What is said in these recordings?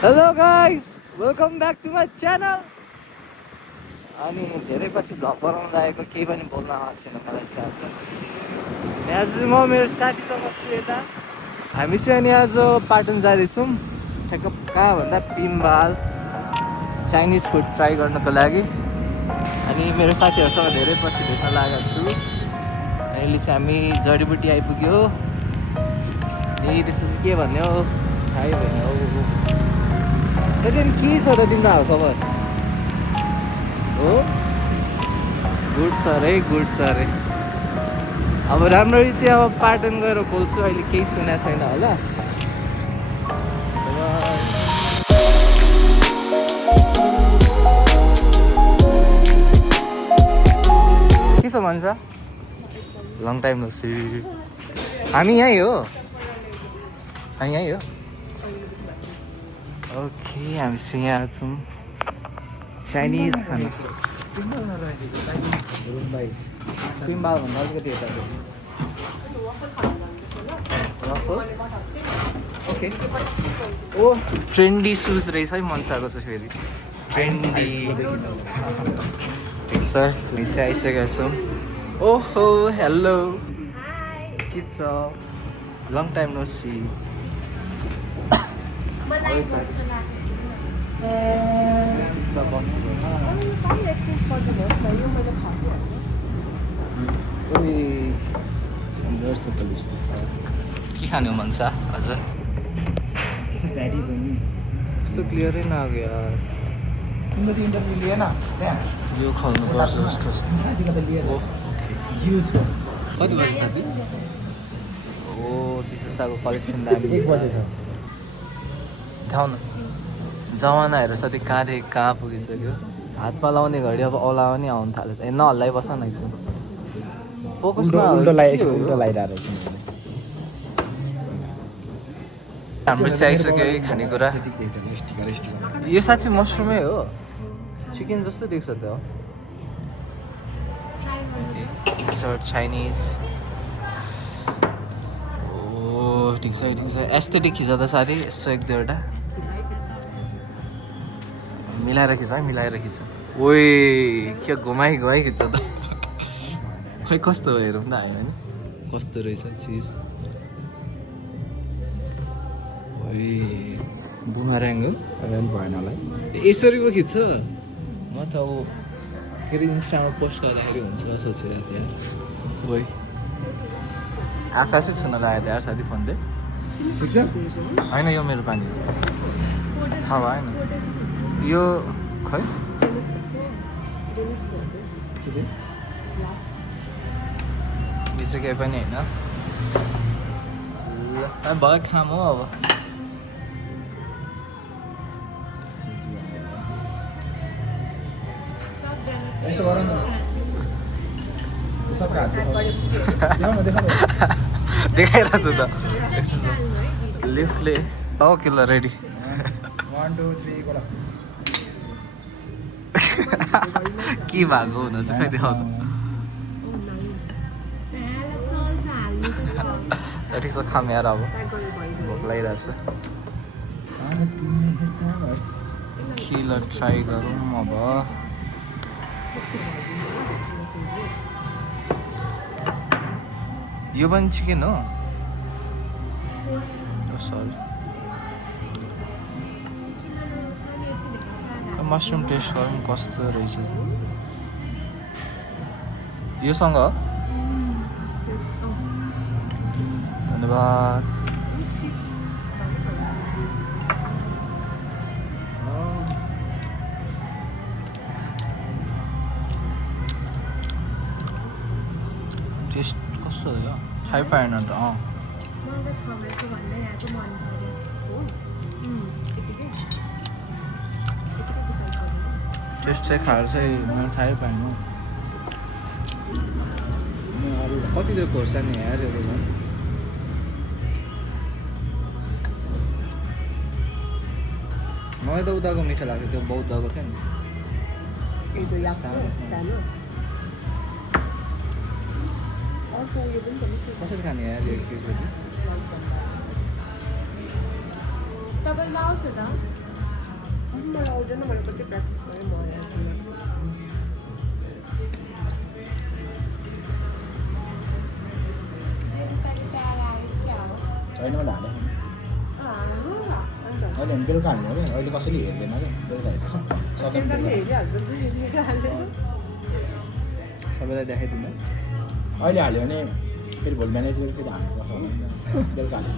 Hello guys, welcome back to my channel. अनि धेरै पछि भ्लग बनाउन लागेको, केही पनि बोल्न आएको छैन मलाई चाहिँ आज। अनि आज म मेरो साथीसँग छु यता। हामी चाहिँ अनि आज पाटन जाँदैछौँ, ठ्याक्क कहाँ भन्दा पिम्बाल चाइनिज फुड ट्राई गर्नको लागि। अनि मेरो साथीहरूसँग धेरै पछि भेट्न लागेको छु। अहिले चाहिँ हामी जडीबुटी आइपुग्यो। यही त्यसपछि के भन्ने हो थाहै भएन हौ। त्यहाँदेखि के छ त तिम्रो हाल खबर हो? गुड छ अरे, गुड छ अरे। अब राम्ररी चाहिँ अब पाटन गएर बोल्छु, अहिले केही सुनेको छैन होला। के छ भन्छ? Long time no see. हामी यहीँ हो, हामी यहीँ हो। ओके, हामी चाहिँ यहाँ छौँ चाइनिज खाना। पिम्बालभन्दा अलिकति यता ओके। ओ ट्रेन्डी सुज रहेछ है, मन चाहेको छ फेरि ट्रेन्डी। ठिक छ, हामी चाहिँ आइसकेका छौँ। ओहो हेलो, के छ? Long time no see. के खानु मन छ हजुर? कस्तो क्लियरै नआएको यार। यो खोल्नु पर्छ जस्तो छ। कति बजी साथी? ओ विशेषताको कलेक्सन दामी छ। देखाउ न, जमाना हेर साथी कहाँदेखि कहाँ पुगिसक्यो। हातमा लाउने घडी अब औला पनि आउनु थाल्यो। ए नहल्लाइ बस्न न एकछिन, फोकसमा हाम्रो चाहिँ आइसक्यो है खानेकुरा। यो साँच्ची मसरुमै हो, चिकन जस्तो देख्छ त हो। चाइनिज। ओ ठिक छ ठिक छ। एस्थेटिक खिच त साथी, यसो एक दुईवटा मिलाएर खिच है, मिलाएर खिच। ओइ के घुमाइ घुमाइ खिच्छ त। खै कस्तो हो हेरौँ न हामी नि, कस्तो रहेछ चिज। बुमराङ हो भएन होला यसरी पो खिच्छ। म त अब फेरि इन्स्टामा पोस्ट गर्दाखेरि हुन्छ सोचेर थिएँ। ओइ आँखा चाहिँ छुन लाग्यो यार साथी फोनले। होइन यो मेरो पानी हो, थाहा भएन यो खै। यो चाहिँ केही पनि होइन। भयो खाम हो अब। देखाइरहेको छु त लिफ्टले। ओके ल रेडी। 1 2 3 गोला। के भएको हुन चाहिँ खै देखाउनु। ठिक छ खाम यार, अब भोक लागिरहेछ। खिला ट्राई गरौँ अब। यो पनि चिकन हो? सरी, मसरुम टेस्ट गरौँ कस्तो रहेछ। योसँग धन्यवाद। टेस्ट कस्तो हो यो? थाहै पाएन त। टेस्ट चाहिँ खाएर चाहिँ मैले थाहै पाएन। कति त खोर्सानी यार यो त। मलाई त उताको मिठो लाग्यो, त्यो बौद्धको थियो नि। कसरी खाने यार यो? तपाईँ लाउँछ त मलाई आउँदैन मैले कति प्र्याक्टिस गरेँ म छैन मैले हालेँ अहिले हामी बेलुका हाल्ने हो क्या अहिले कसैले हेर्दैन क्या बेलुका हेर्छ सधैँ बेलुका सबैलाई देखाइदिनु अहिले हाल्यो भने फेरि भोलि बिहान यति बेला फेरि हाल्नुपर्छ होला बेलुका हाल्यो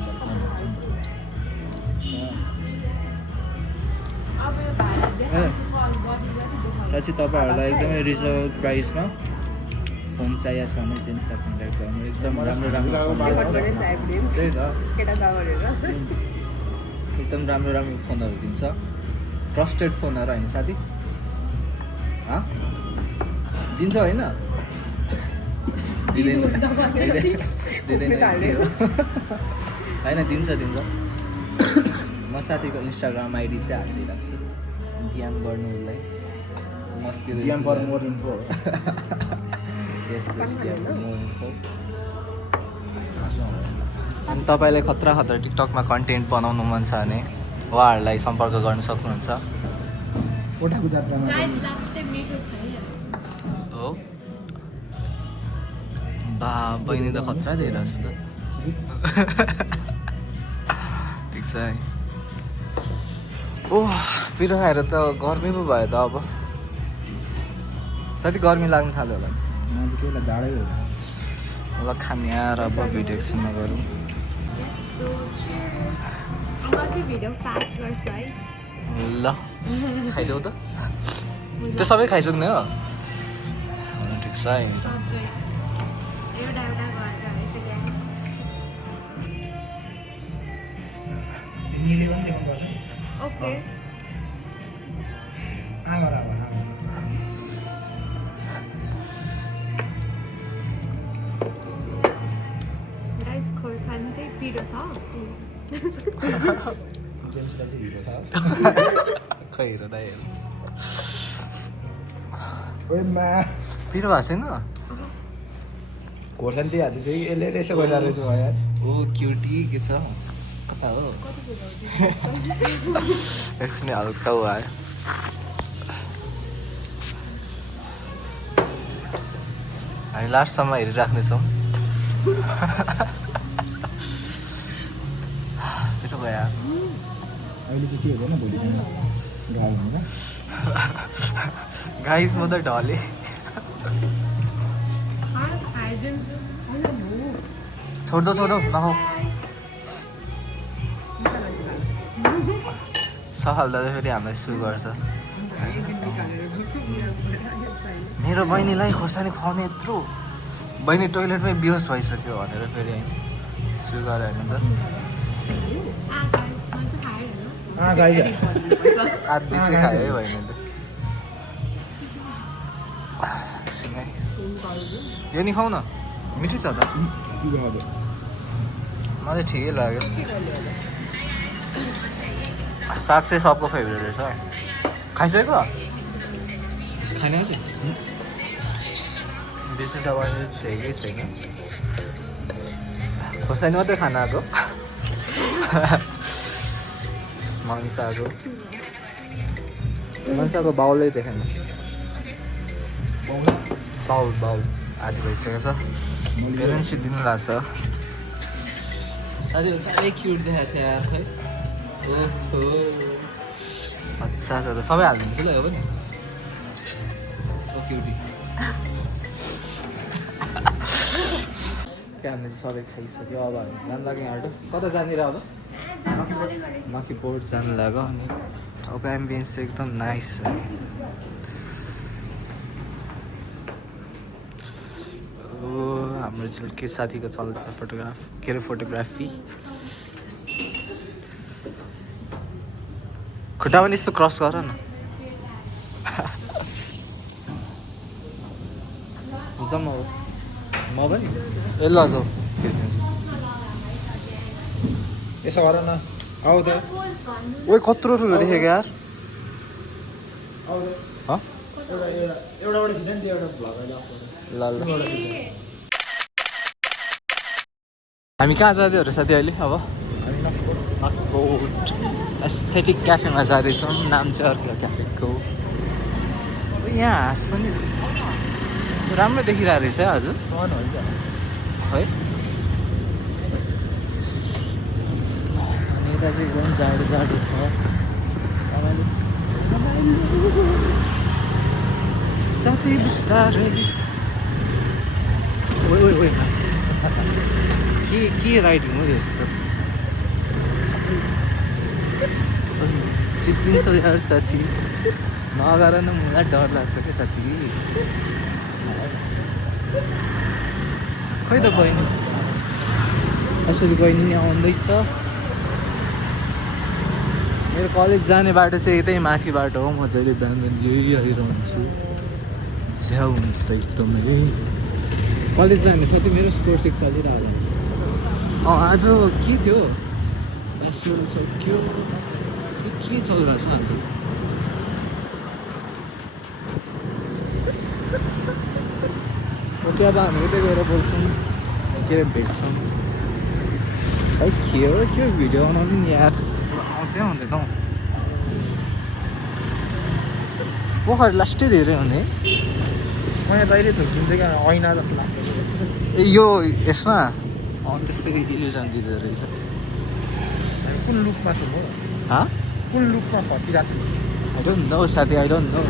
साँच्ची तपाईँहरूलाई एकदमै रिजनेबल प्राइसमा फोन चाहिएको छ भने जेन्सलाई कन्ट्याक्ट गर्नु एकदम राम्रो राम्रो त्यही त एकदम राम्रो राम्रो फोनहरू दिन्छ ट्रस्टेड फोनहरू होइन साथी दिन्छ होइन दिँदैन होइन दिन्छ म साथीको इन्स्टाग्राम आइडी चाहिँ हालिदिइरहेको छु ध्यान गर्नु उसलाई DM for more info. Yes, more info. अनि तपाईँलाई खतरा खतरा टिकटकमा कन्टेन्ट बनाउनु मन छ भने उहाँहरूलाई सम्पर्क गर्न सक्नुहुन्छ कोठाको जात्रामा हो बा बहिनी त खतरा दिइरहेछ त ठिक छ है ओह पिरो खाएर त गर्मी पो भयो त अब साथी गर्मी लाग्नु थाल्यो होला जाडै हो ल खामिया र अब भिडियो एकछिनमा गरौँ ल खाइदेऊ त त्यो सबै खाइसक्ने हो ठिक छ है ओके गाइस खोर्सानी चाहिँ पिरो छ खै हेर दाइ ओएमा पिरो भएको छैन खोर्सानी दिइहाल्छु चाहिँ यसले यसो गरिरहेको रहेछु यार ओ क्युटी के छ कता हो एकछिन हल्का उ आयो हामी लास्टसम्म हेरिराख्नेछौँ पिरो भयो यार अहिले चाहिँ के हुँदैन भोलि बिहान गाउँ होइन गाइस म त ढले छोड्दो नखाऊ सहाल्दा फेरि हामीलाई सु गर्छ मेरो बहिनीलाई खोर्सानी खुवाउने यत्रो बहिनी टोइलेटमै बेहोस भइसक्यो भनेर फेरि सु गरे होइन त आधी चाहिँ खायो है बहिनीले एकछिन है यो नि खाऊ न मिठो छ त मलाई ठिकै लाग्यो साग चाहिँ सबको फेभरेट रहेछ खाइसक्यो खाने चाहिँ विशेष अब अहिले छेकै छैन खोर्सानी मात्रै खाना आएको मान्छेको बाउलै देखेन बाउल आदि भइसकेको छ पेरेन्ट्स दिनु लाग्छ साथीहरू साह्रै क्युट देखाएको छ यार खै ओहो अच्छा त सबै हालिदिन्छ ल हो नि क्युटी क्या हामीले सबै खाइसक्यो अब हामी जानु लाग्यो यहाँबाट कता जानेर अब माथि बोर्ड जानु लाग्यो अनि ठाउँको एम्बियन्स चाहिँ एकदम नाइस छ हाम्रो के साथीको चल्छ फोटोग्राफी खुट्टा पनि यस्तो क्रस गर न जाउँ अब म पनि ए ल जाउँ यसो गर न आऊ त ओइ कत्रो ठुलो देखेको यार एउटाबाट खिच्छ नि त्यो एउटा भ्लग ल हामी कहाँ जाँदै हो र साथी अहिले अब हामी नक्कोट एस्थेटिक क्याफेमा जाँदैछौँ, नाम चाहिँ अर्को क्याफेको। यहाँ हाँस पनि राम्रो देखिरहेको रहेछ हजुर है। अनि यता चाहिँ एकदम जाडो जाडो छ। साथै बिस्तारै के राइडिङ हो यस्तो चिप्लिन्छ यार साथी, नगर न, मलाई डर लाग्छ क्या साथी। खोइ त बहिनी, यसरी बहिनी नि आउँदैछ। मेरो कलेज जाने बाटो चाहिँ यतै माथि बाटो हो। म जहिले बिहान बिहान यही आइरहन्छु, झ्याउ हुन्छ एकदमै। कलेज जाने साथी मेरो स्पोर्ट्स एक चलिरहेको। आज के थियो, ब्याचलर सक्यो के चलिरहेको छ आज। ओके, अब हामी यतै गएर बोल्छौँ, के अरे भेट्छौँ। खै के हो के भिडियो बनाउनु नि यार, आउँदै आउँदैन हौ। पोखरी लास्टै धेरै हुने। म यहाँ तैँले थुकिन्छ क्या, ऐना जस्तो लाग्छ। ए यो यसमा त्यस्तै इल्युजन दिँदो रहेछ। कुन लुकमा छु म, कुन लुकमा फसिरहेको छु। आई डोन्ट नो साथी, आई डोन्ट नो।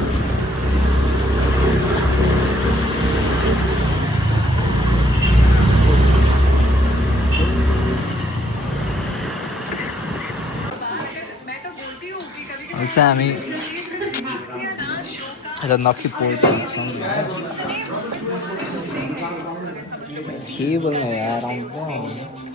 चाहिँ हामी आज नक्की पोर्ट छौँ। के बोल्नु यार, आउँदैन।